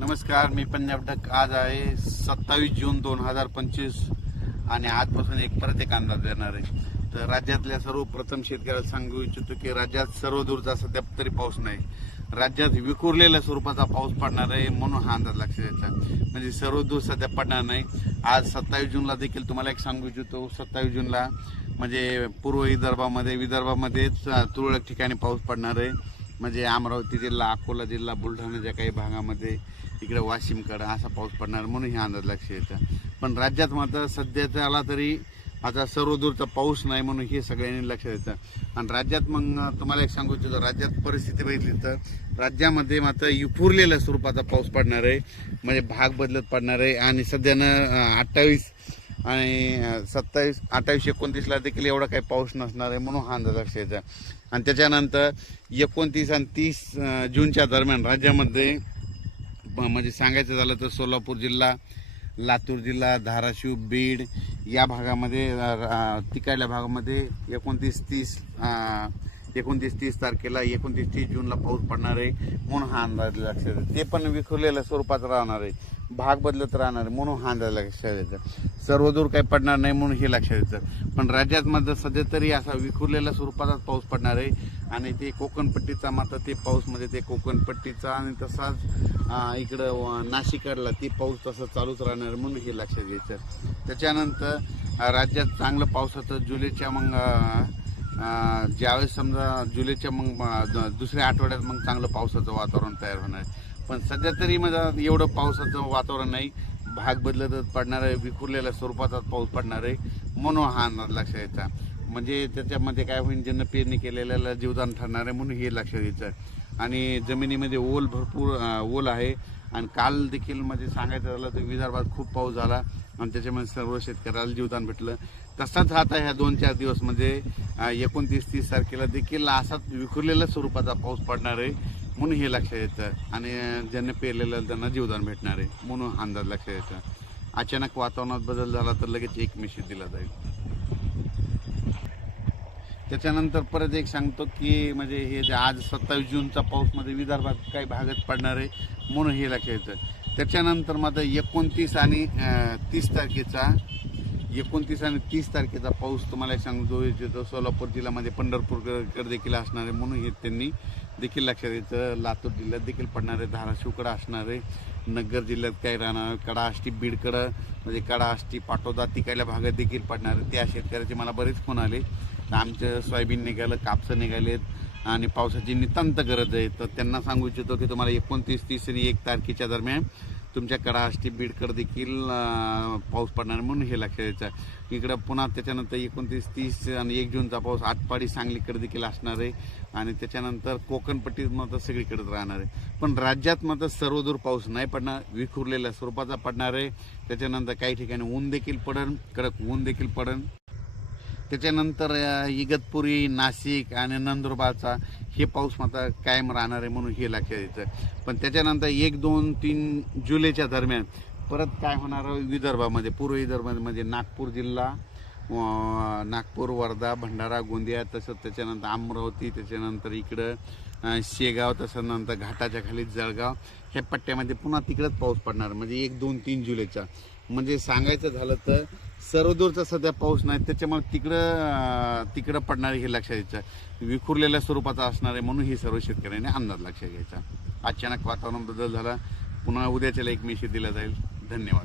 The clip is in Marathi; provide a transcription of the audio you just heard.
नमस्कार मी पंजाब डक आज आहे सत्तावीस जून दोन हजार पंचवीस आणि आजपासून एक परत एक अंदाज देणार आहे तर राज्यातल्या सर्वप्रथम शेतकऱ्याला सांगू इच्छितो की राज्यात सर्व दूरचा सध्या तरी पाऊस नाही राज्यात विखुरलेल्या स्वरूपाचा पाऊस पडणार आहे म्हणून हा अंदाज लक्ष द्यायचा म्हणजे सर्व दूर सध्या पडणार नाही आज सत्तावीस जूनला देखील तुम्हाला एक सांगू इच्छितो सत्तावीस जूनला म्हणजे पूर्व विदर्भामध्ये विदर्भामध्येच तुरळक ठिकाणी पाऊस पडणार आहे म्हणजे अमरावती जिल्हा अकोला जिल्हा बुलढाण्याच्या काही भागामध्ये इकडे वाशिमकडं असा पाऊस पडणार म्हणून हे अंदाज लक्ष येतं पण राज्यात मात्र सध्या आला तरी आता सर्वदूरचा पाऊस नाही म्हणून हे सगळ्यांनी लक्ष देतं आणि राज्यात मग तुम्हाला एक सांगू इच्छितो राज्यात परिस्थिती बघितली तर राज्यामध्ये मात्र युपुरलेल्या स्वरूपाचा पाऊस पडणार आहे म्हणजे भाग बदलत पडणार आहे आणि सध्यानं अठ्ठावीस आणि सत्तावीस अठ्ठावीस एकोणतीसला देखील एवढा काही पाऊस नसणार आहे म्हणून हा अंदाज अक्षयचा आणि त्याच्यानंतर एकोणतीस आणि तीस जूनच्या दरम्यान राज्यामध्ये म्हणजे सांगायचं झालं तर सोलापूर जिल्हा लातूर जिल्हा धाराशिव बीड या भागामध्ये तिकडल्या भागामध्ये एकोणतीस तीस एकोणतीस तीस तारखेला एकोणतीस तीस जूनला पाऊस पडणार आहे म्हणून हा अंदाज लक्षात ते पण विखुरलेल्या स्वरूपात राहणार आहे भाग बदलत राहणार म्हणून हा लक्षात द्यायचं सर्व दूर काही पडणार नाही म्हणून हे लक्षात द्यायचं पण राज्यात मात्र सध्या तरी असा विखुरलेल्या स्वरूपाचाच पाऊस पडणार आहे आणि ते कोकणपट्टीचा मात्र ते पाऊसमध्ये ते कोकणपट्टीचा आणि तसाच इकडं नाशिकडला ती पाऊस तसं चालूच राहणार म्हणून हे लक्षात द्यायचं त्याच्यानंतर राज्यात चांगलं पावसाचं जुलैच्या मग ज्यावेळेस समजा जुलैच्या मग दुसऱ्या आठवड्यात मग चांगलं पावसाचं वातावरण तयार होणार आहे पण सध्या तरी माझा एवढं पावसाचं वातावरण नाही भाग बदलत पडणार आहे विखुरलेल्या स्वरूपाचा पाऊस पडणार आहे म्हणून हा अंदाज लक्षात म्हणजे त्याच्यामध्ये काय होईल ज्यांना पेरणी केलेल्याला जीवदान ठरणार आहे म्हणून हे द्यायचं आहे आणि जमिनीमध्ये ओल भरपूर ओल आहे आणि काल देखील म्हणजे सांगायचं झालं तर विदर्भात खूप पाऊस झाला आणि त्याच्यामध्ये सर्व शेतकऱ्याला जीवदान भेटलं तसाच आता ह्या दोन चार दिवस म्हणजे एकोणतीस तीस तारखेला देखील असाच विखुरलेल्या स्वरूपाचा पाऊस पडणार आहे म्हणून हे लक्षात येतं आणि ज्यांनी पेरलेलं त्यांना जीवदान भेटणार आहे म्हणून अंदाज लक्ष येतं अचानक वातावरणात बदल झाला तर लगेच एक मेसेज दिला जाईल त्याच्यानंतर परत एक सांगतो की म्हणजे हे आज सत्तावीस जूनचा पाऊसमध्ये विदर्भात काही भागात पडणार आहे म्हणून हे लक्षात येतं त्याच्यानंतर मात्र एकोणतीस आणि तीस तारखेचा एकोणतीस आणि तीस तारखेचा पाऊस तुम्हाला सांगू जो येतो सोलापूर जिल्ह्यामध्ये पंढरपूरकडे देखील असणार आहे म्हणून हे त्यांनी देखील लक्षात येतं लातूर जिल्ह्यात देखील पडणार आहे धाराशिवकडं आहे नगर जिल्ह्यात काय राहणार कडा आष्टी बीडकडं म्हणजे कडा आष्टी पाटोदा तिकायला भागात देखील पडणार आहे त्या शेतकऱ्याचे मला बरेच फोन आले आमचं सोयाबीन निघालं कापसं निघालेत आणि पावसाची नितांत गरज आहे तर त्यांना सांगू इच्छितो की तुम्हाला एकोणतीस तीस आणि एक तारखेच्या दरम्यान तुमच्या बीड बीडकड देखील पाऊस पडणार म्हणून हे लक्ष द्यायचं इकडं पुन्हा त्याच्यानंतर एकोणतीस तीस आणि एक जूनचा पाऊस आठपाडी सांगलीकडे देखील असणार आहे आणि त्याच्यानंतर कोकणपट्टीत मात्र सगळीकडेच राहणार आहे पण राज्यात मात्र सर्वदूर पाऊस नाही पडणार विखुरलेल्या स्वरूपाचा पडणार आहे त्याच्यानंतर काही ठिकाणी ऊन देखील पडन कडक ऊन देखील पडन त्याच्यानंतर इगतपुरी नाशिक आणि नंदुरबारचा हे पाऊस मात्र कायम राहणार आहे म्हणून हे लक्षात यायचं पण त्याच्यानंतर एक दोन तीन जुलैच्या दरम्यान परत काय होणार विदर्भामध्ये पूर्व विदर्भामध्ये म्हणजे नागपूर जिल्हा नागपूर वर्धा भंडारा गोंदिया तसंच त्याच्यानंतर अमरावती त्याच्यानंतर इकडं शेगाव तसं नंतर घाटाच्या खाली जळगाव ह्या पट्ट्यामध्ये पुन्हा तिकडंच पाऊस पडणार म्हणजे एक दोन तीन जुलैचा म्हणजे सांगायचं झालं तर सर्वदूरचा सध्या पाऊस नाही त्याच्यामुळे तिकडं तिकडं पडणारे हे लक्षात घ्यायचं विखुरलेल्या स्वरूपाचा असणार आहे म्हणून ही सर्व शेतकऱ्यांनी अंदाज लक्षात घ्यायचा अचानक वातावरण बदल झाला पुन्हा उद्याच्याला एक मेशी दिला जाईल धन्यवाद